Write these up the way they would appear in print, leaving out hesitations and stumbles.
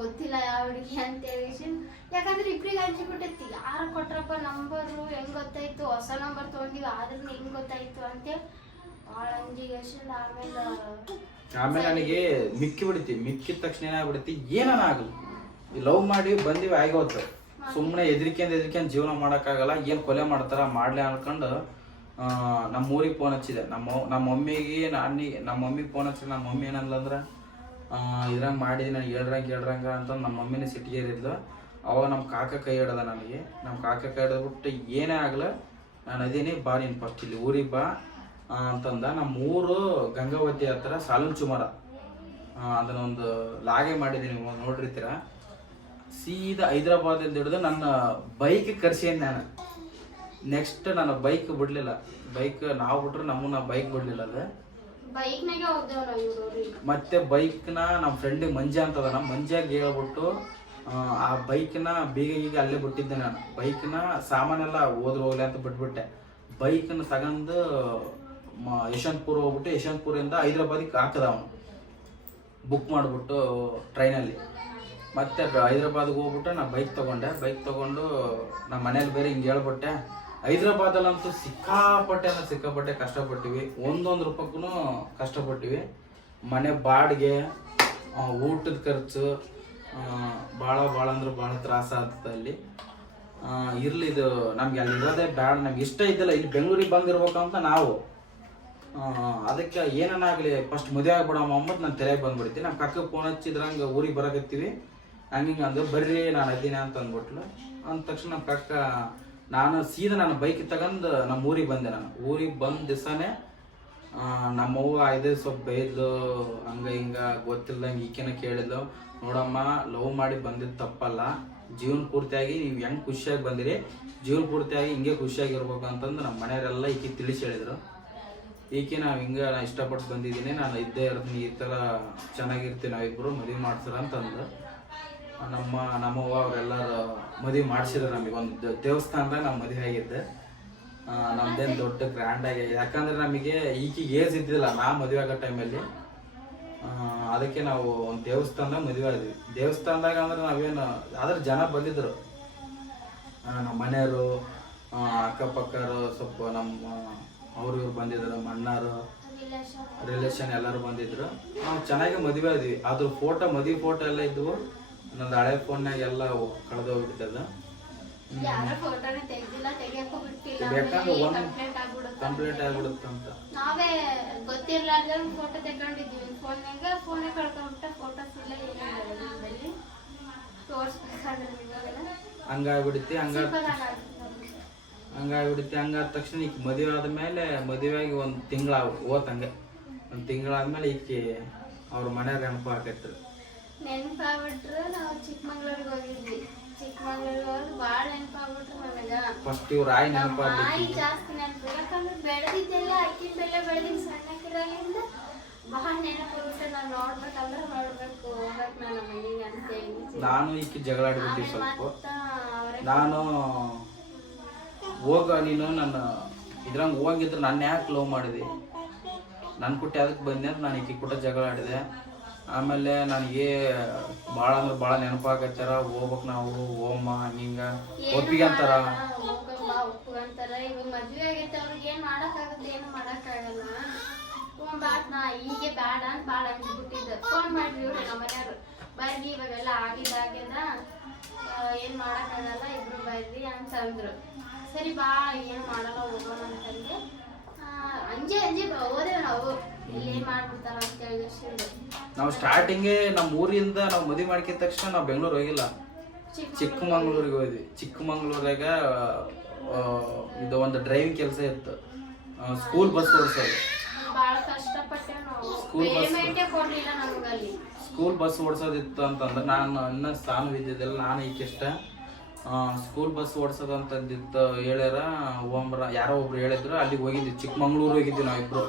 ಗೊತ್ತಿಲ್ಲ ಯಾವ ಹುಡುಗಿ ಅಂತೇಳಿ. ಯಾಕಂದ್ರೆ ಇಬ್ರಿಗೆ ಹಂಚಿಬಿಟ್ಟೈತಿ, ಯಾರು ಕೊಟ್ರಪ್ಪ ನಂಬರು, ಹೆಂಗ್ ಗೊತ್ತಾಯ್ತು, ಹೊಸ ನಂಬರ್ ತೊಗೊಂಡಿವಿ ಆದ್ರೂ ಹೆಂಗ್ ಗೊತ್ತಾಯ್ತು ಅಂತೇಳಿ ಭಾಳ ಅಂಜಿಗೇಶನ್. ಆಮೇಲೆ ನನಗೆ ಮಿಕ್ಕಿ ಬಿಡ್ತಿ, ಮಿಕ್ಕಿದ ತಕ್ಷಣ ಏನಾಗ್ಬಿಡ್ತಿ, ಏನನ ಆಗಲ್ಲ, ಲವ್ ಮಾಡಿ ಬಂದಿವಿ ಆಗೋತ್ತು, ಸುಮ್ಮನೆ ಎದ್ರಿಕೆಂದು ಜೀವನ ಮಾಡೋಕ್ಕಾಗಲ್ಲ, ಏನು ಕೊಲೆ ಮಾಡ್ತಾರ ಮಾಡ್ಲಿ ಅನ್ಕೊಂಡು ನಮ್ಮ ಊರಿಗೆ ಫೋನ್ ಹಚ್ಚಿದೆ. ನಮ್ಮ ಮಮ್ಮಿಗೆ ನಮ್ಮ ಮಮ್ಮಿಗೆ ಫೋನ್ ಹಚ್ಚಿದೆ. ನಮ್ಮ ಮಮ್ಮಿ ಏನಂದ್ರೆ ಇದ್ರಂಗೆ ಮಾಡಿದಿ ನನಗೆ ಹೇಳ್ರಂಗೆ ಅಂತ ನಮ್ಮ ಮಮ್ಮಿನೇ ಸಿಟ್ಟಿಗೆ ಇರಿದ್ಲು. ಅವಾಗ ನಮ್ಮ ಕಾಕ ಕೈ ಹಿಡ್ದ ನನಗೆ. ನಮ್ಮ ಕಾಕ ಕೈ ಹಿಡಿದ್ಬಿಟ್ಟು ಏನೇ ಆಗಲ್ಲ ನಾನು ಅದೀನಿ, ಬಾ ನೀನು ಫಸ್ಟ್ ಇಲ್ಲಿ ಊರಿಗೆ ಬಾ ಅಂತಂದ. ನಮ್ಮ ಊರು ಗಂಗಾವತಿ ಹತ್ರ ಸಾಲನ್ ಚುಮರ, ಅದನ್ನೊಂದು ಲಾಗೆ ಮಾಡಿದ್ದೀನಿ, ನೀವು ನೋಡಿರ್ತೀರ. ಸೀದಾ ಹೈದ್ರಾಬಾದಿಂದ ಹಿಡಿದು ನನ್ನ ಬೈಕ್ ಕರ್ಸೇನಿ ನಾನು. ನೆಕ್ಸ್ಟ್ ನಾನು ಬೈಕ್ ಬಿಡ್ಲಿಲ್ಲ, ಬೈಕ್ ನಾವು ಬಿಟ್ರೆ ನಮ್ಮನ್ನ ಬೈಕ್ ಬಿಡ್ಲಿಲ್ಲ. ಅದು ಮತ್ತೆ ಬೈಕ್ನ ನಮ್ಮ ಫ್ರೆಂಡಿಗೆ ಮಂಜ ಅಂತದ, ನಮ್ಮ ಮಂಜಾಗ ಹೇಳ್ಬಿಟ್ಟು ಆ ಬೈಕ್ನ ಬೀಗ ಅಲ್ಲೇ ಬಿಟ್ಟಿದ್ದೆ ನಾನು. ಬೈಕ್ನ ಸಾಮಾನೆಲ್ಲ ಹೋಗ್ಲಿ ಅಂತ ಬಿಟ್ಬಿಟ್ಟೆ. ಬೈಕ್ನ ತಗೊಂಡು ಯಶವಂತಪುರ ಹೋಗ್ಬಿಟ್ಟು ಯಶವಂತಪುರದಿಂದ ಹೈದ್ರಾಬಾದಿಗೆ ಹಾಕದ ಅವನು, ಬುಕ್ ಮಾಡಿಬಿಟ್ಟು ಟ್ರೈನಲ್ಲಿ. ಮತ್ತೆ ಹೈದ್ರಾಬಾದ್ಗೆ ಹೋಗ್ಬಿಟ್ಟು ನಾ ಬೈಕ್ ತೊಗೊಂಡು ನಮ್ಮ ಮನೇಲಿ ಬೇರೆ ಹಿಂಗೆ ಹೇಳ್ಬಿಟ್ಟೆ. ಹೈದ್ರಾಬಾದಲ್ಲಂತೂ ಸಿಕ್ಕಾಪಟ್ಟೆ ಕಷ್ಟಪಟ್ಟಿವಿ, ಒಂದೊಂದು ರೂಪಾಯಿಗೂ ಕಷ್ಟಪಟ್ಟಿವಿ. ಮನೆ ಬಾಡಿಗೆ, ಊಟದ ಖರ್ಚು ಭಾಳ ಅಂದ್ರೆ ಭಾಳ ತ್ರಾಸ ಆಗ್ತದೆ ಅಲ್ಲಿ. ಇರಲಿ, ಇದು ನಮ್ಗೆ ಅಲ್ಲಿ ಇರೋದೇ ಬ್ಯಾಡ, ನಮ್ಗೆ ಇಷ್ಟ ಇದ್ದಿಲ್ಲ ಇಲ್ಲಿ ಬೆಂಗಳೂರಿಗೆ ಬಂದಿರ್ಬೇಕಂತ ನಾವು. ಅದಕ್ಕೆ ಏನನ್ನಾಗಲಿ ಫಸ್ಟ್ ಮದುವೆ ಆಗ್ಬಿಡಮ್ಮ ಅಂಬತ್ತು ನನ್ನ ತಲೆಗೆ ಬಂದ್ಬಿಡ್ತೀವಿ. ನಮ್ಮ ಕಕ್ಕ ಫೋನ್ ಹಚ್ಚಿದ್ರಂಗೆ ಊರಿಗೆ ಬರಕತ್ತೀವಿ ಹಂಗೆ ಅಂದ್ರೆ ಬರ್ರಿ ನಾನು ಅದ್ದೀನಿ ಅಂತ ಅಂದ್ಬಿಟ್ಲು. ಅಂದ ತಕ್ಷಣ ನಮ್ಮ ಕಕ್ಕ ಸೀದಾ ನಾನು ಬೈಕ್ ತಗೊಂಡು ನಮ್ಮ ಊರಿಗೆ ಬಂದೆ. ನಾನು ಊರಿಗೆ ಬಂದ ದಿವಸನೇ ನಮ್ಮವ್ವ ಇದೆ ಸ್ವಲ್ಪ ಬೈದ್ಲು, ಹಿಂಗೆ ಗೊತ್ತಿಲ್ದಂಗೆ ಈಕೆನ ಕೇಳಿದ್ಲು, ನೋಡಮ್ಮ ಲವ್ ಮಾಡಿ ಬಂದಿದ್ದು ತಪ್ಪಲ್ಲ, ಜೀವನ ಪೂರ್ತಿಯಾಗಿ ನೀವು ಹೆಂಗೆ ಖುಷಿಯಾಗಿ ಬಂದಿರಿ, ಜೀವನ ಪೂರ್ತಿಯಾಗಿ ಹಿಂಗೆ ಖುಷಿಯಾಗಿರ್ಬೇಕು ಅಂತಂದು ನಮ್ಮ ಮನೆಯವರೆಲ್ಲ ಈಕೆ ತಿಳಿಸಿ ಹೇಳಿದ್ರು. ಈಕೆ ನಾವು ಹಿಂಗೆ ನಾನು ಇಷ್ಟಪಟ್ಟು ಬಂದಿದ್ದೀನಿ, ನಾನು ಇದ್ದೇ ಇರ್ತೀನಿ, ಈ ಥರ ಚೆನ್ನಾಗಿರ್ತೀನಿ, ನಾವಿಬ್ಬರು ಮದುವೆ ಮಾಡ್ತಾರ ಅಂತಂದು ನಮ್ಮವ್ವ ಅವರೆಲ್ಲರೂ ಮದುವೆ ಮಾಡಿಸಿದ್ರು. ನಮಗೆ ಒಂದು ದೇವಸ್ಥಾನದಾಗ ನಾವು ಮದುವೆ ಆಗಿದ್ದೆ. ನಮ್ದೇನು ದೊಡ್ಡ ಗ್ರ್ಯಾಂಡ್ ಆಗಿ, ಯಾಕಂದ್ರೆ ನಮಗೆ ಈಕಿಗೆ ಏಜ್ ಇದ್ದಿಲ್ಲ ನಾ ಮದುವೆ ಆಗೋ ಟೈಮಲ್ಲಿ. ಅದಕ್ಕೆ ನಾವು ಒಂದು ದೇವಸ್ಥಾನದಾಗ ಮದುವೆ ಆದ್ವಿ. ದೇವಸ್ಥಾನದಾಗ ಅಂದ್ರೆ ನಾವೇನು ಆದ್ರೆ ಜನ ಬಂದಿದ್ರು, ನಮ್ಮ ಮನೆಯವರು, ಅಕ್ಕಪಕ್ಕರು, ಸ್ವಲ್ಪ ನಮ್ಮ ಅವ್ರು ಇವ್ರು ಬಂದಿದ್ರು, ನಮ್ಮ ಅಣ್ಣರು, ರಿಲೇಷನ್ ಎಲ್ಲರೂ ಬಂದಿದ್ರು. ನಾವು ಚೆನ್ನಾಗಿ ಮದುವೆ ಆದ್ವಿ. ಅದ್ರ ಮದುವೆ ಫೋಟೋ ಎಲ್ಲ ಇದ್ವು. ನಂದು ಹಳೆ ಫೋನ್ನಾಗ ಎಲ್ಲ ಕಳೆದೋಗ್ಬಿಟ್ಟಿದ್ದದ. ಬೇಕಂದ್ರೆ ಒಂದು ಕಂಪ್ಲೇಂಟ್ ಆಗ್ಬಿಡುತ್ತಂತ ನಾವೇ ಗೊತ್ತಿರ್ಲಾರ್ದ ಫೋಟೋ ತಗೊಂಡಿದ್ವಿ ಫೋನ್ಯಾಗ, ಫೋನೇ ಕಳ್ಕೊಂಡ್ಬಿಟ್ಟ, ಫೋಟೋಸ್ ಇಲ್ಲ ಏನಿಲ್ಲ ಹಂಗಾಗ್ಬಿಡುತ್ತೆ. ಹಂಗಾದ ತಕ್ಷಣ ಈಗ ಮದುವೆ ಆದ್ಮೇಲೆ, ಮದುವೆಯಾಗಿ ಒಂದು ತಿಂಗಳ ಹೋತಂಗೆ, ಒಂದು ತಿಂಗಳಾದ್ಮೇಲೆ ಈಕೆ ಅವ್ರ ಮನೆಯವ್ರ ನೆನಪು ಹಾಕೈತ್ರು. ನೆನಪಾಗ್ಬಿಟ್ರು. ನಾವು ಚಿಕ್ಕಮಂಗ್ಳೂರಿಗೆ ಹೋಗಿದ್ವಿ. ಚಿಕ್ಕಮಂಗ್ಳೂರಿಗೆ ಹೋಗಿ ಭಾಳ ನೆನಪಾಗ್ಬಿಟ್ರು ನನಗೆ. ಫಸ್ಟ್ ಇವ್ರ ಆಯಿ ನೆನಪಾಗ್ಲಿ, ಆಯಿ ಜಾಸ್ತಿ ನೆನಪು. ಯಾಕಂದ್ರೆ ಬೆಳೆದಿದ್ದೆಲ್ಲ ಅಕ್ಕಿನ ಬೆಲೆ ಬೆಳೆದಿದ್ದು ಸಣ್ಣಕ್ಕಿರೋದ್ರಿಂದ ಭಾಳ ನೆನಪಾಗ್ಬಿಟ್ಟು ನಾನು ನೋಡ್ಬೇಕಂದ್ರೆ ನೋಡ್ಬೇಕು, ಹೋಗ್ಬೇಕು ನನ್ನ ಮನೆಗೆ ಅಂತೇಳಿ. ನಾನು ಈಕೆ ಜಗಳ ಆಡ್ಬಿಟ್ಟು ಸ್ವಲ್ಪ, ನಾನು ನೀನು ನನ್ನ ಇದ್ರಂಗೆ ಹೋಗಿದ್ರೆ ನನ್ನ ಯಾಕೆ ಲವ್ ಮಾಡಿದೆ, ನನ್ನ ಕುಟ್ಟಿ ಅದಕ್ಕೆ ಬಂದೆ ಅಂತ ನಾನು ಈಕೆ ಕುಟ್ಟ ಜಗಳ ಆಡಿದೆ. ಆಮೇಲೆ ನನಗೆ ಭಾಳ ಅಂದ್ರೆ ಭಾಳ ನೆನಪಾಗತ್ತಾರ, ಹೋಗ್ಬೇಕು ನಾವು ಓಮ ಹಿಂಗೆ ಒಪ್ಪಿಗೆ ಅಂತಾರ. ಈಗ ಮದ್ವೆ ಆಗೈತೆ ಅವ್ರಿಗೆ ಏನ್ ಮಾಡಕ್ಕಾಗತ್ತೆ, ಏನು ಮಾಡಕ್ಕಾಗಲ್ಲ. ನಾ ಹೀಗೆ ಬ್ಯಾಡ ಅಂತ ಭಾಳ ಅಂದ್ಬಿಟ್ಟಿದ್ದೆ. ಫೋನ್ ಮಾಡ್ರಿ ಇವ್ರು ನಮ್ಮ ಮನೆಯವ್ರು, ಬರ್ರಿ ಇವಾಗೆಲ್ಲ ಆಗ್ಯದ, ಏನ್ ಮಾಡಕ್ಕಾಗಲ್ಲ, ಇಬ್ರು ಬರ್ರಿ ಅಂತಂದ್ರು. ಸರಿ ಬಾ, ಏನು ಮಾಡಲ್ಲ, ಹೋಗೋಣ ಅಂತಂದ್ರೆ ಅಂಜೆ ಹೋದೆ ನಾವು. ಏನ್ ಮಾಡ್ಬಿಡ್ತಾರ ಅಂತ ಹೇಳಿ ನಾವು ಸ್ಟಾರ್ಟಿಂಗೇ ನಮ್ಮ ಊರಿಂದ ನಾವು ಮದುವೆ ಮಾಡ್ಕಿದ ತಕ್ಷಣ ನಾವು ಬೆಂಗಳೂರು ಹೋಗಿಲ್ಲ, ಚಿಕ್ಕಮಂಗ್ಳೂರಿಗೆ ಹೋದ್ವಿ. ಚಿಕ್ಕಮಂಗ್ಳೂರಾಗ ಇದು ಒಂದು ಡ್ರೈವಿಂಗ್ ಕೆಲಸ ಇತ್ತು, ಸ್ಕೂಲ್ ಬಸ್ ಓಡಿಸೋದು. ಸ್ಕೂಲ್ ಬಸ್ ಓಡಿಸೋದಿತ್ತು ಅಂತಂದ್ರೆ ನಾನು ಇನ್ನೂ ಸ್ಥಾನ ಇದ್ದಿದ್ದಿಲ್ಲ. ನಾನು ಈಗಿಷ್ಟ ಸ್ಕೂಲ್ ಬಸ್ ಓಡಿಸೋದು ಅಂತಂದಿತ್ತು ಹೇಳ್ಯಾರ. ಯಾರೋ ಒಬ್ರು ಹೇಳಿದ್ರು, ಅಲ್ಲಿಗೆ ಹೋಗಿದ್ವಿ, ಚಿಕ್ಕಮಂಗ್ಳೂರು ಹೋಗಿದ್ವಿ ನಾವಿಬ್ರು.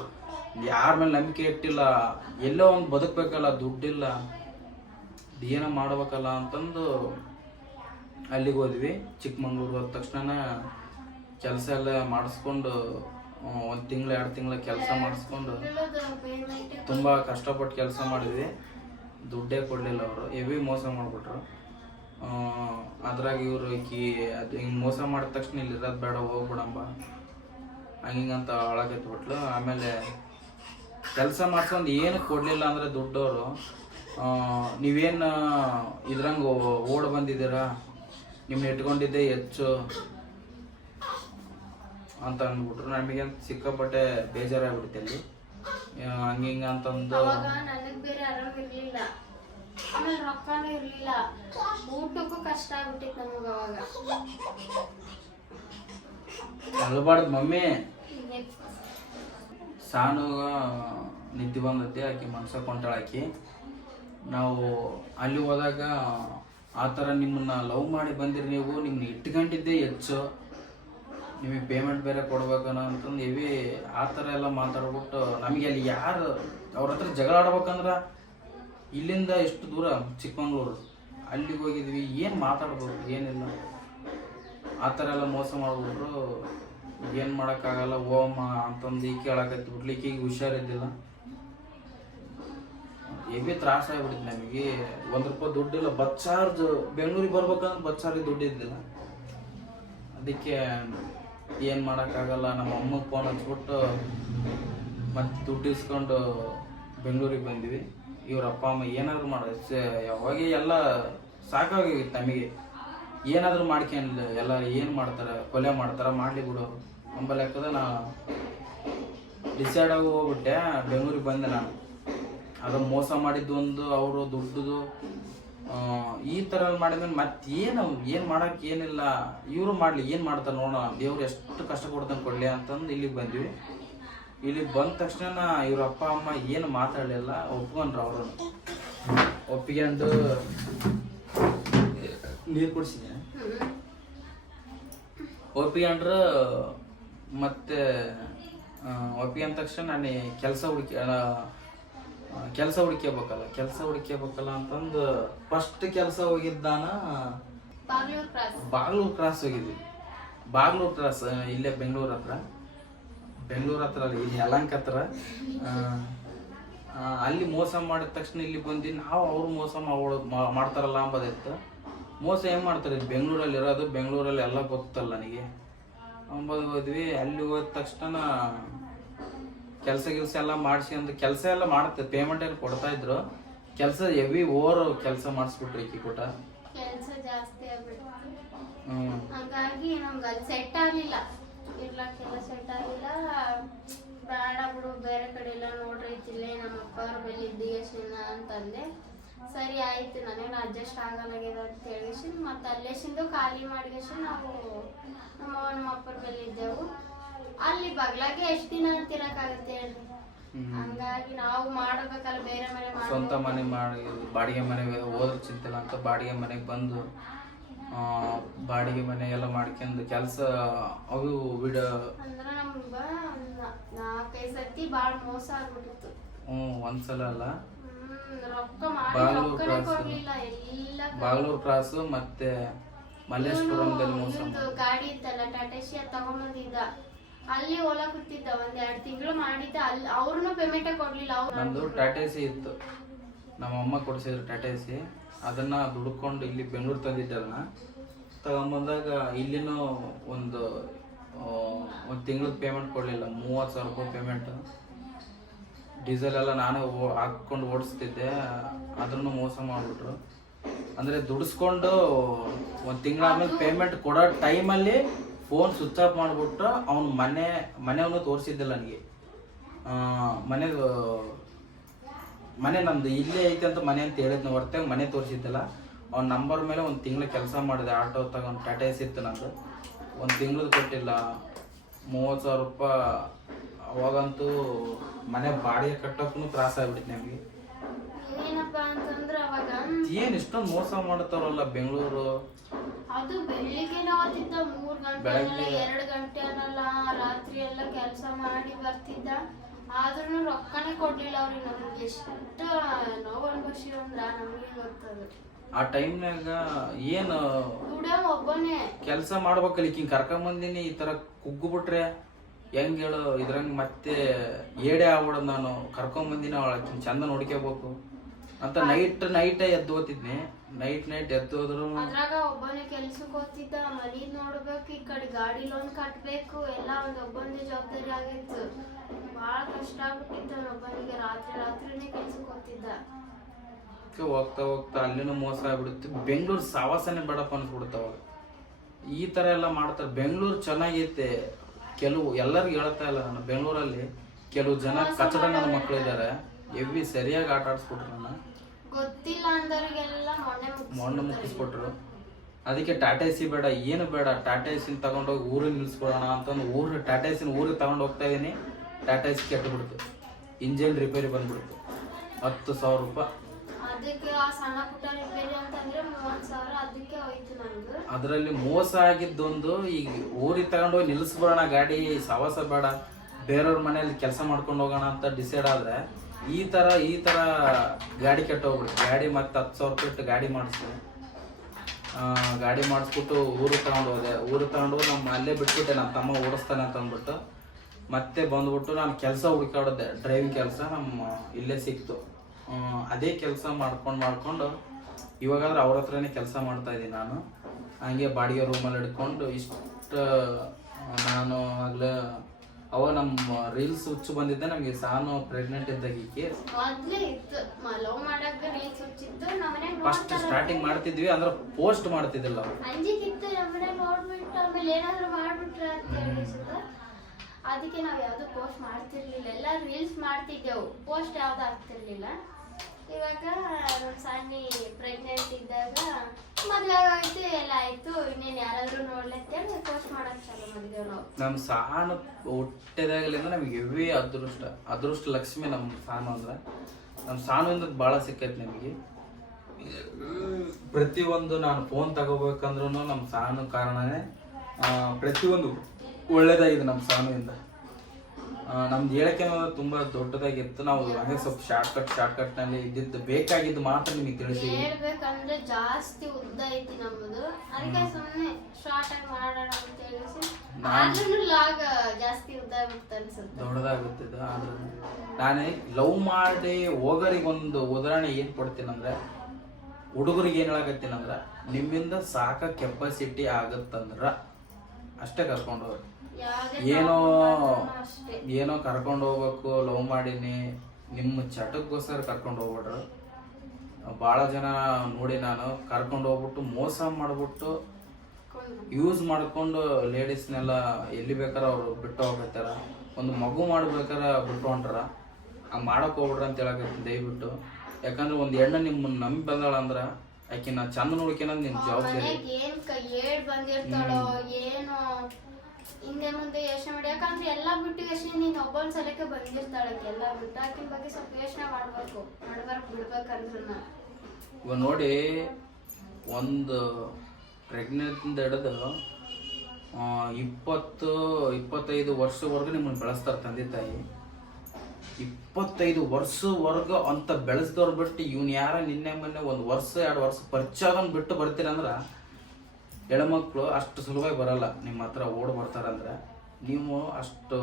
ಯಾರ ಮೇಲೆ ನಂಬಿಕೆ ಇಟ್ಟಿಲ್ಲ, ಎಲ್ಲೋ ಒಂದು ಬದುಕಬೇಕಲ್ಲ, ದುಡ್ಡಿಲ್ಲ, ಏನೋ ಮಾಡ್ಬೇಕಲ್ಲ ಅಂತಂದು ಅಲ್ಲಿಗೆ ಹೋದ್ವಿ. ಚಿಕ್ಕಮಂಗ್ಳೂರು ಹೋದ ತಕ್ಷಣ ಕೆಲಸ ಎಲ್ಲ ಮಾಡಿಸ್ಕೊಂಡು 1 ತಿಂಗಳು 2 ತಿಂಗಳ ಕೆಲಸ ಮಾಡಿಸ್ಕೊಂಡು ತುಂಬ ಕಷ್ಟಪಟ್ಟು ಕೆಲಸ ಮಾಡಿದ್ವಿ. ದುಡ್ಡೇ ಕೊಡಲಿಲ್ಲ ಅವರು, ಹೆವಿ ಮೋಸ ಮಾಡಿಬಿಟ್ರು. ಅದ್ರಾಗ ಇವರು ಈಕಿ ಅದು ಹಿಂಗೆ ಮೋಸ ಮಾಡಿದ ತಕ್ಷಣ ಇಲ್ಲಿ ಇರೋದು ಬೇಡ ಹೋಗ್ಬಿಡಂಬ ಹಂಗಿಂಗಂತ ಒಳಗೆತ್ಬಿಟ್ಲು. ಆಮೇಲೆ ಕೆಲಸ ಮಾಡ್ಕೊಂಡು ಏನು ಕೊಡಲಿಲ್ಲ ಅಂದರೆ ದುಡ್ಡವರು, ನೀವೇನು ಇದ್ರಂಗೆ ಓಡ್ ಬಂದಿದ್ದೀರಾ, ನಿಮ್ಮನ್ನ ಇಟ್ಕೊಂಡಿದ್ದೆ ಹೆಚ್ಚು ಅಂತ ಅಂದ್ಬಿಟ್ರು. ನಮಗೆ ಸಿಕ್ಕಾಪಟ್ಟೆ ಬೇಜಾರಾಗ್ಬಿಡುತ್ತೆ ಅಲ್ಲಿ. ಹಂಗಿಂಗ ಅಂತಂದು ನನಗೆ ಬೇರೆ ಆರಾಮ್ ಇರ್ಲಿಲ್ಲ, ಆಮೇಲೆ ರೊಕ್ಕನೂ ಇರ್ಲಿಲ್ಲ, ಊಟಕ್ಕೂ ಕಷ್ಟ ಆಗ್ಬಿಟ್ಟಿತ್ತು ನಮಗೆ ಅವಾಗ. ಅಲ್ಬಾರ್ದು ಮಮ್ಮಿ. ಸಾನುಗ ನಿದ್ದೆ ಬಂದೈತಿ, ಆಕಿ ಮನ್ಸ ಕೊಂಟಾಳಾಕಿ. ನಾವು ಅಲ್ಲಿ ಹೋದಾಗ ಆ ಥರ ನಿಮ್ಮನ್ನ ಲವ್ ಮಾಡಿ ಬಂದಿರಿ, ನೀವು ನಿಮ್ಮನ್ನ ಇಟ್ಕೊಂಡಿದ್ದೆ ಹೆಚ್ಚು, ನಿಮಗೆ ಪೇಮೆಂಟ್ ಬೇರೆ ಕೊಡ್ಬೇಕನ ಅಂತಂದು ಇವಿ ಆ ಥರ ಎಲ್ಲ ಮಾತಾಡ್ಬಿಟ್ಟು ನಮಗೆ ಅಲ್ಲಿ ಯಾರು ಅವ್ರ ಹತ್ರ ಜಗಳ ಆಡ್ಬೇಕಂದ್ರೆ ಇಲ್ಲಿಂದ ಎಷ್ಟು ದೂರ ಚಿಕ್ಕಮಂಗ್ಳೂರು, ಅಲ್ಲಿಗೆ ಹೋಗಿದ್ವಿ, ಏನು ಮಾತಾಡ್ಬೋದು ಏನಿಲ್ಲ, ಆ ಥರ ಎಲ್ಲ ಮೋಸ ಮಾಡಿಬಿಟ್ರು. ಏನು ಮಾಡೋಕ್ಕಾಗಲ್ಲ ಓಮ ಅಂತಂದು ಈಕೆ ಹೇಳಕತ್ತಿಬಿಟ್ಲು. ಈಕೆಗೆ ಹುಷಾರಿದ್ದಿಲ್ಲ, ಹೆವಿ ತ್ರಾಸ ಆಗ್ಬಿಟ್ಟಿತ್ತು ನಮಗೆ. ₹1 ದುಡ್ಡಿಲ್ಲ, ಬಸ್ ಚಾರ್ಜ್ ಬೆಂಗಳೂರಿಗೆ ಬರ್ಬೇಕಂದ್ರೆ ಬಸ್ ಚಾರ್ಜ್ ದುಡ್ಡಿದ್ದಿಲ್ಲ. ಅದಕ್ಕೆ ಏನು ಮಾಡೋಕ್ಕಾಗಲ್ಲ, ನಮ್ಮ ಅಮ್ಮಗೆ ಫೋನ್ ಹಚ್ಬಿಟ್ಟು ಮತ್ತೆ ದುಡ್ಡು ಇಸ್ಕೊಂಡು ಬೆಂಗಳೂರಿಗೆ ಬಂದ್ವಿ. ಇವ್ರ ಅಪ್ಪ ಅಮ್ಮ ಏನಾದರೂ ಯಾವಾಗ ಎಲ್ಲ ಸಾಕಾಗಿತ್ತು ನಮಗೆ, ಏನಾದರೂ ಮಾಡ್ಕೊಂಡು ಎಲ್ಲ ಏನು ಮಾಡ್ತಾರೆ, ಕೊಲೆ ಮಾಡ್ತಾರೆ, ಮಾಡಲಿ ಬಿಡು ಅಂಬ ಲೆಕ್ಕದ ನಾ ಡಿಸೈಡ್ ಆಗಿ ಹೋಗ್ಬಿಟ್ಟೆ. ಬೆಂಗಳೂರಿಗೆ ಬಂದೆ ನಾನು. ಅದು ಮೋಸ ಮಾಡಿದ್ದು ಒಂದು, ಅವರು ದುಡ್ಡುದು ಈ ಥರ ಮಾಡಿದ್ಮೇಲೆ ಮತ್ತೇನು ಮಾಡೋಕ್ಕೆ ಏನಿಲ್ಲ, ಇವರು ಮಾಡಲಿ ಏನು ಮಾಡ್ತಾರೆ ನೋಡೋಣ, ದೇವ್ರು ಎಷ್ಟು ಕಷ್ಟ ಕೊಡ್ತಾನೆ ಕೊಡಲಿ ಅಂತಂದು ಇಲ್ಲಿಗೆ ಬಂದ್ವಿ. ಇಲ್ಲಿಗೆ ಬಂದ ತಕ್ಷಣ ಇವ್ರ ಅಪ್ಪ ಅಮ್ಮ ಏನು ಮಾತಾಡಲಿಲ್ಲ, ಒಪ್ಕೊಂಡ್ರು. ಅವರು ಒಪ್ಪಿಗೆಂಡು ನೀರು ಕುಡಿಸಿದೆ, ಒಪ್ಪಿಗೆಂಡ್ರು. ಮತ್ತೆ ಒಪ್ಪಿಗೆ ಅಂದ ತಕ್ಷಣ ನಾನು ಕೆಲಸ ಹುಡುಕ್ಯಬೇಕಲ್ಲ ಅಂತಂದು ಫಸ್ಟ್ ಕೆಲಸ ಹೋಗಿದ್ದಾನ ಬಾಗ್ಲೂರು ಕ್ರಾಸ್ ಹೋಗಿದ್ವಿ. ಬಾಗ್ಲೂರು ಕ್ರಾಸ್ ಇಲ್ಲೇ ಬೆಂಗಳೂರು ಹತ್ರ ಅಲ್ಲಿ ಇಲ್ಲಿ ಯಲಹಂಕ ಹತ್ರ. ಅಲ್ಲಿ ಮೋಸ ಮಾಡಿದ ತಕ್ಷಣ ಇಲ್ಲಿ ಬಂದು ನಾವು ಅವ್ರು ಮೋಸ ಮಾಡ್ತಾರಲ್ಲ ಅಂಬೋದಿತ್ತು. ಮೋಸ ಏನು ಮಾಡ್ತಾರೆ, ಬೆಂಗಳೂರಲ್ಲಿ ಇರೋದು, ಬೆಂಗಳೂರಲ್ಲಿ ಎಲ್ಲ ಗೊತ್ತಲ್ಲ ನನಗೆ ಅಂಬೋದು ಹೋದ್ವಿ. ಅಲ್ಲಿ ಹೋದ ತಕ್ಷಣ ಕೆಲಸ ಎಲ್ಲ ಮಾಡಿಸ್ಕೊಂಡು ಕೆಲಸ ಎಲ್ಲ ಮಾಡುತ್ತೆ, ಪೇಮೆಂಟ್ ಏನು ಕೊಡ್ತಾ ಇದ್ರು. ಕೆಲಸ ಹೆವಿ ಓವರ್ ಕೆಲಸ ಮಾಡಿಸ್ಬಿಟ್ರಿ ಈಕಿ ಕೂಟ, ಕೆಲಸ ಜಾಸ್ತಿ ಆಗ್ಬಿಟ್ಟು ಹಂಗಾಗಿ ನಮ್ಗೆ ಅಲ್ಲಿ ಸೆಟ್ ಆಗಲಿಲ್ಲ, ಇರ್ಲಕ್ಕೆಲ್ಲ ಸೆಟ್ ಆಗಿಲ್ಲ. ಬೇಡ ಬಿಡು, ಬೇರೆ ಕಡೆ ಎಲ್ಲ ನೋಡ್ರಿ, ಇಲ್ಲೇ ನಮ್ಮ ಅಪ್ಪ ಅವ್ರ ಮೇಲೆ ಇದ್ದೀಗ ಅಂತಂದೆ. ಸರಿ ಆಯ್ತು, ನನಗೇನು ಅಡ್ಜಸ್ಟ್ ಆಗಲಾಗ್ಯದ ಅಂತ ಹೇಳಿಸಿ ಮತ್ತೆ ಅಲ್ಲೇಶಿಂದು ಖಾಲಿ ಮಾಡಿಗೆಸಿ ನಾವು ನಮ್ಮ ಅಪ್ಪರ ಮೇಲೆ ಇದ್ದೆವು. ಅಲ್ಲಿ ಬಗ್ಲಾಗೆ ಎಷ್ಟು ದಿನ ಅಂತಿರಕ್ಕಾಗತ್ತೆ ಹೇಳ್ರಿ. ಹಂಗಾಗಿ ನಾವು ಮಾಡಬೇಕಲ್ಲ, ಬೇರೆ ಮನೆ ಸ್ವಂತ ಮನೆ ಮಾಡಿ ಬಾಡಿಗೆ ಮನೆ ಹೋದ್ರೆ ಚಿಂತಿಲ್ಲ ಅಂತ ಬಾಡಿಗೆ ಮನೆಗೆ ಬಂದು ಬಾಡಿಗೆ ಮನೆ ಎಲ್ಲ ಮಾಡ್ಕೊಂಡು ಕೆಲಸ ಅವು ಬಿಡ ಅಂದ್ರೆ ನಮ್ಗ 4-5 ಸತಿ ಭಾಳ ಮೋಸ ಆಗ್ಬಿಟ್ಟಿತ್ತು. ಒಂದ್ಸಲ ಅಲ್ಲ, ಬಾಗ್ಲೂರು ಕ್ರಾಸ್ ಮತ್ತೆ ಮಲ್ಲೇಶ್ವರಂದಲ್ಲಿ ಮೋಸ. ಗಾಡಿ ಇತ್ತಲ್ಲ ಟಾಟಾಶಿ, ಅದು ತಗೊಂಬಂದಿದ್ದ, ಅಲ್ಲಿ ಓಲಾ ಕೂತಿದ್ದ 1-2 ತಿಂಗಳು ಮಾಡಿದ್ದ. ಅಲ್ಲಿ ಅವ್ರನ್ನೂ ಪೇಮೆಂಟೇ ಕೊಡ್ಲಿಲ್ಲ. ನಮ್ದು ಟಾಟಾಸಿ ಇತ್ತು, ನಮ್ಮ ಅಮ್ಮ ಕೊಡ್ಸಿದ್ರು ಟಾಟಾಸಿ. ಅದನ್ನ ದುಡ್ಕೊಂಡು ಇಲ್ಲಿ ಬೆಂಗಳೂರು ತಂದಿದ್ದಲ್ಲ, ತಗೊಂಬಂದಾಗ ಇಲ್ಲಿನೂ ಒಂದು ತಿಂಗಳದ ಪೇಮೆಂಟ್ ಕೊಡಲಿಲ್ಲ, 30,000 ರೂಪಾಯಿ ಪೇಮೆಂಟ್. ಡೀಸೆಲ್ ಎಲ್ಲ ನಾನೇ ಹಾಕ್ಕೊಂಡು ಓಡಿಸ್ತಿದ್ದೆ, ಅದನ್ನು ಮೋಸ ಮಾಡಿಬಿಟ್ರು. ಅಂದರೆ ದುಡಿಸ್ಕೊಂಡು 1 ತಿಂಗಳಾದ್ಮೇಲೆ ಪೇಮೆಂಟ್ ಕೊಡೋ ಟೈಮಲ್ಲಿ ಫೋನ್ ಸ್ವಿಚ್ ಆಫ್ ಮಾಡಿಬಿಟ್ಟು ಅವ್ನು ಮನೆಯವನು ತೋರಿಸಿದ್ದಿಲ್ಲ ನನಗೆ. ಮನೆ ನಮ್ದು ಇಲ್ಲೇ ಐತೆ ಅಂತ ಮನೆ ಅಂತ ಹೇಳಿದ್ನ ಹೊರತಾಗ ಮನೆ ತೋರಿಸಿದ್ದಿಲ್ಲ. ಅವ್ನ ನಂಬರ್ ಮೇಲೆ 1 ತಿಂಗಳು ಕೆಲಸ ಮಾಡಿದೆ, ಆಟೋ ತಗೊಂಡು ಟಾಟಾಸ್ ಇತ್ತು ನಂದು. 1 ತಿಂಗಳದ್ದು ಕೊಟ್ಟಿಲ್ಲ, 30,000 ರೂಪಾಯಿ. ಅವಾಗಂತೂ ಮನೆ ಬಾಡಿಗೆ ಕಟ್ಟೋಕ್ಕೂ ತ್ರಾಸ ಆಗ್ಬಿಟ್ಟಿತ್ತು ನಮಗೆ. ಏನಪ್ಪಾ ಅಂತಂದ್ರೆ ಅವಾಗ ಏನು ಇಷ್ಟೊಂದು ಮೋಸ ಮಾಡ್ತಾರಲ್ಲ ಬೆಂಗಳೂರು. ಅದು ಬೆಳಿಗ್ಗೆ ನಾವತ್ತಿದ್ದ 3 ಗಂಟೆ 2 ಗಂಟೆ ಅನ್ನಲ್ಲ, ರಾತ್ರಿ ಎಲ್ಲ ಕೆಲಸ ಮಾಡಿ ಬರ್ತಿದ್ದ. ಆದ್ರೂ ರೊಕ್ಕನೇ ಕೊಡ್ಲಿಲ್ಲ ಅವ್ರಿಗೆ. ನಮ್ಗೆ ಎಷ್ಟು ನೋವು ಅನ್ಭವಿಸಿವ್ ಅಂದ್ರ ನಮಗೆ ಗೊತ್ತದು. ಆ ಟೈಮ್ನಾಗ ಏನು ಒಬ್ಬನೇ ಕೆಲಸ ಮಾಡ್ಬೇಕಲ್ಲ, ಹಿಂಗೆ ಕರ್ಕೊಂಬಂದಿನಿ, ಈ ಥರ ಕುಗ್ಗು ಬಿಟ್ರೆ ಹೆಂಗೆ ಹೇಳು. ಇದ್ರಂಗೆ ಮತ್ತೆ ಏಡೆ ಆಗ್ಬಿಡೋದು. ನಾನು ಕರ್ಕೊಂಬಂದಿನ ಅವಳ ಚಂದ ನೋಡ್ಕೋಬೇಕು, ಅಂತ ನೈಟ್ ಎದ್ದು ಹೋಗ್ತಿದ್ನಿ. ನೈಟ್ ಎದ್ದು ಹೋದ್ರು ಅದ್ರಾಗ ಒಬ್ಬನೇ ಕೆಲ್ಸಕ್ಕೆ ಹೋಗ್ತಿದ್ದ, ಮನಿ ನೋಡ್ಬೇಕು, ಈ ಕಡೆ ಗಾಡಿ ಲೋನ್ ಕಟ್ಬೇಕು, ಎಲ್ಲ ಒಬ್ಬನೇ ಜವಾಬ್ದಾರಿ ಆಗಿತ್ತು. ಬಾಳ ಕಷ್ಟ ಆಗ್ಬಿಟ್ಟಿದ್ದ ಒಬ್ಬನಿಗೆ. ರಾತ್ರಿನೇ ಕೆಲ್ಸಕ್ಕೆ ಹೋಗ್ತಿದ್ದ. ಹೋಗ್ತಾ ಅಲ್ಲಿನೂ ಮೋಸ ಆಗ್ಬಿಡುತ್ತೆ. ಬೆಂಗಳೂರು ಸಾವಾಸನೆ ಬೇಡಪ್ಪ ಅನ್ಸ್ಬಿಡ್ತಾವ. ಈ ತರ ಎಲ್ಲ ಮಾಡ್ತಾರೆ. ಬೆಂಗಳೂರು ಚೆನ್ನಾಗೈತೆ. ಎಲ್ಲರಿಗೂ ಹೇಳ್ತಾ ಇಲ್ಲ ನಾನು, ಬೆಂಗಳೂರಲ್ಲಿ ಕೆಲವು ಜನ ಕಚಡ ನನ್ನ ಮಕ್ಕಳು ಇದ್ದಾರೆ. ಎವ್ವಿ ಸರಿಯಾಗಿ ಆಟ ಆಡಿಸ್ಬಿಟ್ರು ನನ್ನ. ಗೊತ್ತಿಲ್ಲ ಅಂದವರಿಗೆಲ್ಲ ಮೊನ್ನೆ ಮುಗಿಸ್ಬಿಟ್ರು. ಅದಕ್ಕೆ ಟಾಟಾ ಎಸಿ ಬೇಡ, ಏನು ಬೇಡ, ಟಾಟಾ ಎಸಿನ ತಗೊಂಡೋಗಿ ಊರಿಗೆ ನಿಲ್ಸ್ಬಿಡೋಣ ಅಂತಂದು ಟಾಟಾ ಎಸಿನ ಊರಿಗೆ ತಗೊಂಡು ಹೋಗ್ತಾ ಇದೀನಿ. ಟಾಟಾ ಎಸಿ ಕೆಟ್ಟಬಿಡ್ತು, ಇಂಜಿನ್ ರಿಪೇರಿ ಬಂದ್ಬಿಡ್ತು, 10,000 ರೂಪಾಯಿ. ಅದಕ್ಕೆ ಆ ಸಣ್ಣ ಪುಟ್ಟ ರಿಪೇರಿ ಅಂತಂದ್ರೆ 30,000 ಅದಕ್ಕೆ ಹೋಯ್ತು ನಂದು. ಅದರಲ್ಲಿ ಮೋಸ ಆಗಿದ್ದೊಂದು, ಈಗ ಊರಿಗೆ ತಗೊಂಡೋಗಿ ನಿಲ್ಲಿಸ್ಬಿಡೋಣ ಗಾಡಿ, ಸವಾಸ ಬೇಡ, ಬೇರೆಯವ್ರ ಮನೇಲಿ ಕೆಲಸ ಮಾಡ್ಕೊಂಡು ಹೋಗೋಣ ಅಂತ ಡಿಸೈಡ್ ಆದ್ರೆ ಈ ತರ ಗಾಡಿ ಕೆಟ್ಟೋಗ್ಬಿಡುತ್ತೆ. ಗಾಡಿ ಮತ್ತೆ 10,000 ರೂಪಾಯಿ ಇಟ್ಟು ಗಾಡಿ ಮಾಡಿಸ್ಬಿಟ್ಟು ಊರಿಗೆ ತಗೊಂಡು ಹೋದೆ. ಊರಿಗೆ ತಗೊಂಡು ನಮ್ಮ ಅಲ್ಲೇ ಬಿಟ್ಬಿಟ್ಟೆ, ನಮ್ಮ ತಮ್ಮ ಓಡಿಸ್ತಾನೆ ಅಂತ ಅಂದ್ಬಿಟ್ಟು ಮತ್ತೆ ಬಂದ್ಬಿಟ್ಟು ನಾನು ಕೆಲಸ ಹುಡುಕಾಡಿದೆ. ಡ್ರೈವಿಂಗ್ ಕೆಲಸ ನಮ್ಮ ಇಲ್ಲೇ ಸಿಕ್ತು. ಅದೇ ಕೆಲಸ ಮಾಡ್ಕೊಂಡು ಇವಾಗಾದ್ರೆ ಅವ್ರ ಹತ್ರನೇ ಕೆಲಸ ಮಾಡ್ತಾ ಇದ್ದೀನಿ ನಾನು. ಹಂಗೆ ಬಾಡಿಗೆ ರೂಮಲ್ಲಿ ಹಿಡ್ಕೊಂಡು ಇಷ್ಟು ನಾನು ಆಗಲೇ ಅವ ನಮ್ಮ ರೀಲ್ಸ್ ಹುಚ್ಚು ಬಂದಿದ್ದೆ. ನಮಗೆ ಸಾನು ಪ್ರೆಗ್ನೆಂಟ್ ಇದ್ದಾಗೀಕೆ ಫಸ್ಟ್ ಸ್ಟಾರ್ಟಿಂಗ್ ಮಾಡ್ತಿದ್ವಿ, ಅಂದ್ರೆ ಪೋಸ್ಟ್ ಮಾಡ್ತಿದ್ದಿಲ್ಲ. ಅದಕ್ಕೆ ನಾವ್ ಯಾವ್ದು ಪೋಸ್ಟ್ ಮಾಡ್ತಿರ್ಲಿಲ್ಲ, ಎಲ್ಲ ರೀಲ್ಸ್ ಮಾಡ್ತಿದ್ದೆವು, ಪೋಸ್ಟ್ ಯಾವ್ದು ಆಗ್ತಿರ್ಲಿಲ್ಲ. ಇವಾಗ ನಮ್ಮ ಸಾನಿ ಪ್ರೆಗ್ನೆಂಟ್ ಇದ್ದಾಗ ಮದ್ವೆಗಾಯ್ತು, ಎಲ್ಲ ಆಯ್ತು, ಇನ್ನೇನು ಯಾರಾದ್ರೂ ನೋಡ್ಲತ್ತೇಳಿ ಪೋಸ್ಟ್ ಮಾಡಕ್ ಚಾಲು ಮಾಡಿದೆವು ನಾವು. ನಮ್ಮ ಸಾನು ಹುಟ್ಟಿದಾಗಲಿಂದ ನಮ್ಗೆ ಹೆವಿ ಅದೃಷ್ಟ ಲಕ್ಷ್ಮಿ ನಮ್ಮ ಸಾನು. ಅಂದ್ರೆ ನಮ್ಮ ಸಾನುವಿಂದ ಭಾಳ ಸಿಕ್ಕೈತೆ ನಮಗೆ. ಪ್ರತಿಯೊಂದು ನಾನು ಫೋನ್ ತಗೋಬೇಕಂದ್ರೂ ನಮ್ಮ ಸಾನು ಕಾರಣನೇ. ಪ್ರತಿಯೊಂದು ಒಳ್ಳೇದಾಗಿದೆ ನಮ್ಮ ಸಾನುವಿಂದ. ನಮ್ದು ಹೇಳಕ್ಕೆ ತುಂಬಾ ದೊಡ್ಡದಾಗಿತ್ತು. ನಾವು ಹಂಗೆ ಸ್ವಲ್ಪ ಶಾರ್ಟ್ಕಟ್ ನಲ್ಲಿ ಇದ್ದಿದ್ದು ಬೇಕಾಗಿದ್ದು ಮಾತ್ರ ನಿಮಗೆ ತಿಳಿಸಿ. ಹೇಳ್ಬೇಕಂದ್ರೆ ಜಾಸ್ತಿ ಉದ್ದ ಐತಿ ನಮ್ಮದು, ಅದಕ್ಕೆ ಸುಮ್ಮನೆ ಶಾರ್ಟ್ ಆಗಿ ಮಾಡೋಣ ಅಂತ ಹೇಳಿಸಿ ಲಾಗ್ ಜಾಸ್ತಿ ಉದ್ದ ಆಗುತ್ತೆ ಅನ್ಸುತ್ತೆ, ದೊಡ್ಡದಾಗುತ್ತಿದ್ದು. ಆದ್ರೂ ನಾನೇ ಲವ್ ಮಾಡಿ ಹೋಗೋರಿಗೊಂದು ಉದಾಹರಣೆ ಏನ್ ಕೊಡ್ತೀನಂದ್ರೆ, ಹುಡುಗರಿಗೆ ಏನ್ ಹೇಳಕತ್ತೀನಂದ್ರ, ನಿಮ್ಮಿಂದ ಸಾಕ ಕೆಪಾಸಿಟಿ ಆಗತ್ತಂದ್ರ ಅಷ್ಟೇ ಕರ್ಕೊಂಡು ಹೋಗ್ರಿ. ಏನೋ ಕರ್ಕೊಂಡು ಹೋಗ್ಬೇಕು, ಲವ್ ಮಾಡೀನಿ ನಿಮ್ಮ ಚಟಕ್ಕೋಸ್ಕರ ಕರ್ಕೊಂಡು ಹೋಗ್ಬಿಟ್ರು. ಭಾಳ ಜನ ನೋಡಿ ನಾನು ಕರ್ಕೊಂಡು ಹೋಗ್ಬಿಟ್ಟು ಮೋಸ ಮಾಡ್ಬಿಟ್ಟು ಯೂಸ್ ಮಾಡ್ಕೊಂಡು ಲೇಡೀಸ್ನೆಲ್ಲ ಎಲ್ಲಿ ಬೇಕಾರ ಅವ್ರು ಬಿಟ್ಟು ಹೋಗ್ಬಿಡ್ತಾರ. ಒಂದು ಮಗು ಮಾಡ್ಬೇಕಾರ ಬಿಟ್ಟು ಹೊಂಟ್ರ. ಹಂಗೆ ಮಾಡಕ್ ಹೋಗ್ಬಿಡ್ರ ಅಂತ ಹೇಳಕತ್ತೀನಿ ದಯವಿಟ್ಟು. ಯಾಕಂದ್ರೆ ಒಂದು ಹೆಣ್ಣು ನಿಮ್ಮನ್ನ ನಂಬಿ ಬಂದಾಳ ಅಂದ್ರ ಆಕೆ ನಾ ಚಂದ ನೋಡ್ಕೊಂಡ್ ನಿಮ್ ಜವಾಬ್ದಾರಿ. ಬಂದಿರ್ತಾಳೋ ಏನೋ ಹಿಂದೆ ಮುಂದೆ ಯೋಚನೆ ಮಾಡಿ, ಯಾಕಂದ್ರೆ ಎಲ್ಲಾ ಬಿಟ್ಟು ಯೋಚನೆ ನೀನ್ ಒಬ್ಬೊಂದ್ ಸಲಕ್ಕೆ ಬಂದಿರ್ತಾಳೆ. ಎಲ್ಲಾ ಬಿಟ್ಟು ಆಕಿನ ಬಗ್ಗೆ ಸ್ವಲ್ಪ ಯೋಚನೆ ಮಾಡ್ಬೇಕು ಬಿಡ್ಬೇಕಂದ್ರ. ಇವಾಗ ನೋಡಿ, ಒಂದು ಪ್ರೆಗ್ನೆಂಟ್ ಹಿಡಿದು 20-25 ವರ್ಷವರೆಗೂ ನಿಮ್ಮನ್ನು ಬೆಳೆಸ್ತಾರೆ ತಂದೆ ತಾಯಿ. 25 ವರ್ಷವರೆಗೂ ಅಂತ ಬೆಳೆಸ್ದವ್ರು ಬಿಟ್ಟು ಇವ್ನು ಯಾರ ನಿನ್ನೆ ಮೊನ್ನೆ 1 ವರ್ಷ 2 ವರ್ಷ ಪರಿಚಯದನ್ನ ಬಿಟ್ಟು ಬರ್ತೀರಂದ್ರ ಹೆಣ್ಮಕ್ಳು ಅಷ್ಟು ಸುಲಭವಾಗಿ ಬರಲ್ಲ. ನಿಮ್ಮ ಹತ್ರ ಓಡ್ ಬರ್ತಾರಂದ್ರೆ ನೀವು ಅಷ್ಟು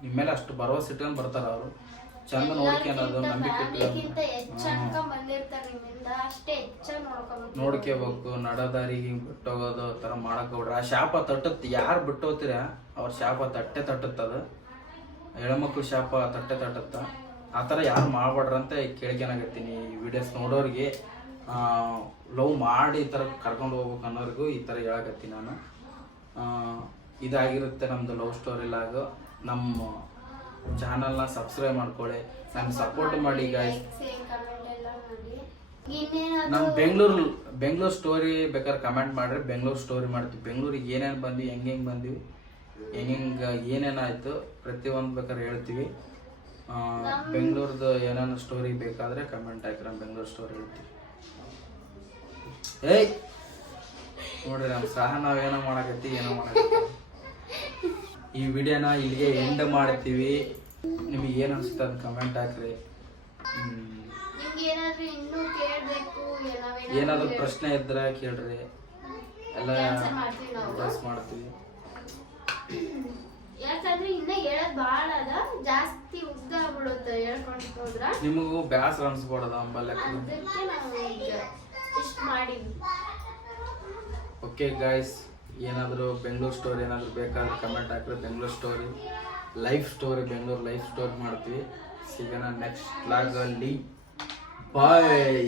ನಿಮ್ಮ ಮೇಲೆ ಅಷ್ಟು ಭರವಸೆ ಇಟ್ಕೊಂಡು ಬರ್ತಾರ. ಅವರು ಚಂದ ನೋಡ್ಕೊಳ್ಳೋದು, ನಂಬಿಕೆ ನೋಡ್ಕೋಬೇಕು. ನಡದಾರಿಗೆ ಬಿಟ್ಟೋಗೋದು ತರ ಮಾಡಕ್ ಹೋಗ್ರ. ಆ ಶಾಪ ತಟ್ಟತ್, ಯಾರು ಬಿಟ್ಟೋತೀರ ಅವ್ರ ಶಾಪ ತಟ್ಟುತ್ತದ. ಹೆಣ್ಮಕ್ಳು ಶಾಪ ತಟ್ಟುತ್ತ. ಆ ಥರ ಯಾರು ಮಾಡ್ಬೇಡ್ರಂತ ಕೇಳ್ಕೊಳಕತ್ತೀನಿ. ಈ ವಿಡಿಯೋಸ್ ನೋಡೋರಿಗೆ, ಲವ್ ಮಾಡಿ ಈ ಥರ ಕರ್ಕೊಂಡು ಹೋಗ್ಬೇಕು ಅನ್ನೋರಿಗೂ ಈ ಥರ ಹೇಳಕತ್ತೀನಿ ನಾನು. ಇದಾಗಿರುತ್ತೆ ನಮ್ಮದು ಲವ್ ಸ್ಟೋರಿ ಲಾಗ್. ನಮ್ಮ ಚಾನಲ್ನ ಸಬ್ಸ್ಕ್ರೈಬ್ ಮಾಡ್ಕೊಳ್ಳಿ, ನಮ್ಗೆ ಸಪೋರ್ಟ್ ಮಾಡಿ ಗಾಯ್ಸ್. ನಮ್ಮ ಬೆಂಗಳೂರು ಸ್ಟೋರಿ ಬೇಕಾದ್ರೆ ಕಮೆಂಟ್ ಮಾಡ್ರಿ, ಬೆಂಗಳೂರು ಸ್ಟೋರಿ ಮಾಡ್ತೀವಿ. ಬೆಂಗಳೂರಿಗೆ ಏನೇನು ಬಂದ್ವಿ, ಹೆಂಗೆ ಬಂದ್ವಿ, ಹೆಂಗೆ ಏನೇನಾಯ್ತು ಪ್ರತಿಯೊಂದು ಬೇಕಾದ್ರೆ ಹೇಳ್ತೀವಿ. ಬೆಂಗಳೂರ್ದು ಏನೇನು ಸ್ಟೋರಿ ಬೇಕಾದ್ರೆ ಕಮೆಂಟ್ ಹಾಕಿರ, ಬೆಂಗಳೂರು ಸ್ಟೋರಿ ಹೇಳ್ತೀವಿ. ಏಯ್ ನೋಡ್ರಿ, ನಮ್ಮ ಸಹ ನಾವೇನೋ ಮಾಡಕತ್ತಿ, ಏನೋ ಮಾಡಕತ್ತಿ. ಈ ವಿಡಿಯೋನ ಇಲ್ಲಿಗೆ ಎಂಡ್ ಮಾಡ್ತೀವಿ. ನಿಮಗೆ ಏನು ಅನಿಸುತ್ತೆ ಅದು ಕಮೆಂಟ್ ಹಾಕ್ರಿ. ಏನಾದರೂ ಪ್ರಶ್ನೆ ಇದ್ರೆ ಕೇಳ್ರಿ, ಎಲ್ಲ ಅಡ್ರೆಸ್ ಮಾಡ್ತೀವಿ. ಯಾಕಂದ್ರೆ ಇನ್ನ ಹೇಳೋದ್ ಬಾಳ ಅದ, ಜಾಸ್ತಿ ಉದ್ದ ಆಗ್ಬಿಡುತ್ತೆ ಹೇಳ್ಕೊಂಡ್ ಹೋದ್ರ. ನಿಮಗೂ ಬ್ಯಾಸರ ಅನ್ಸ್ಬೋಡದ ಅಂಬಲ್ಲ. ಅದಕ್ಕೆ ನಾವು ಈಗ ಇಷ್ಟ ಮಾಡಿದ್ವಿ. ಓಕೆ ಗಾಯ್ಸ್, ಏನಾದರೂ ಬೆಂಗಳೂರು ಸ್ಟೋರಿ ಏನಾದರೂ ಬೇಕಾದ್ರೆ ಕಮೆಂಟ್ ಹಾಕಿದ್ರೆ Bengaluru story, life story, Bengaluru life story ಮಾಡ್ತೀವಿ. ಸಿಗೋಣ ನೆಕ್ಸ್ಟ್ ವ್ಲಾಗಲ್ಲಿ. ಬಾಯ್.